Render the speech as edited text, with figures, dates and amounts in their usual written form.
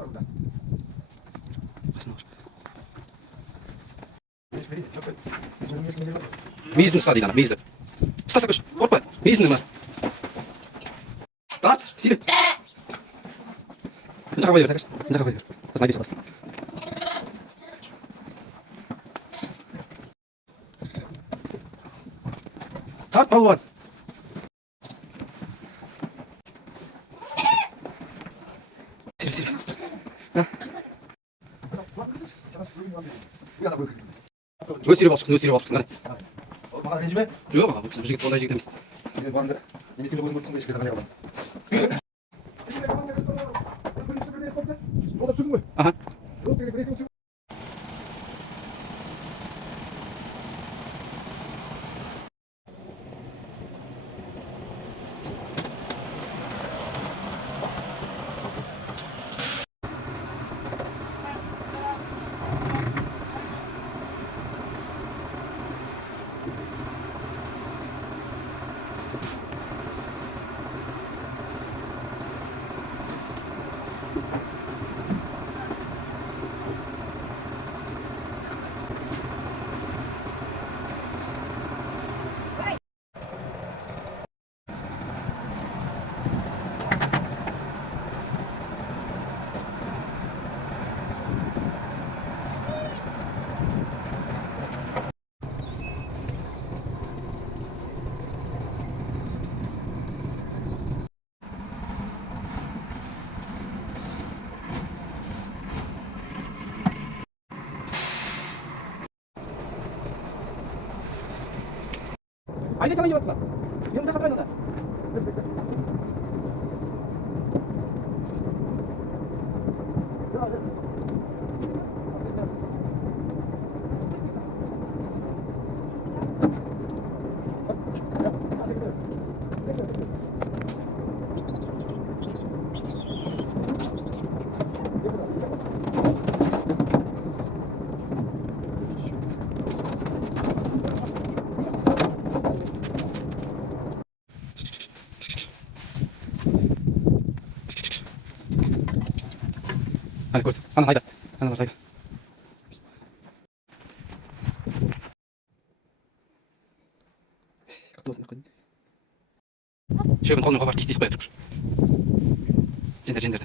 Aslında var. Bir yüzünü ıslah değil hanım. Bir yüzünü. Islah sakış. Korkma. Bir yüzünü var. Dart. Sili. Önce kafayı ver sakış. Önce kafayı ver. Aslında birisi bastı. Tart balvan. Sili sili. Ha. Gösteriyor baksın. Gösteriyor baksın. Hadi. Bana rencime. Yok bakalım. Sen git ondayı temiz. Bu anda yeni kilo boyun kurtulma işleri yapalım. Aha. Haydi sana yuvasına. Yanında katrayla da. Zıp zıp zıp. Hadi koy. Ana haydi. Ana haydi. Schön, komm noch auf die Display. Gender.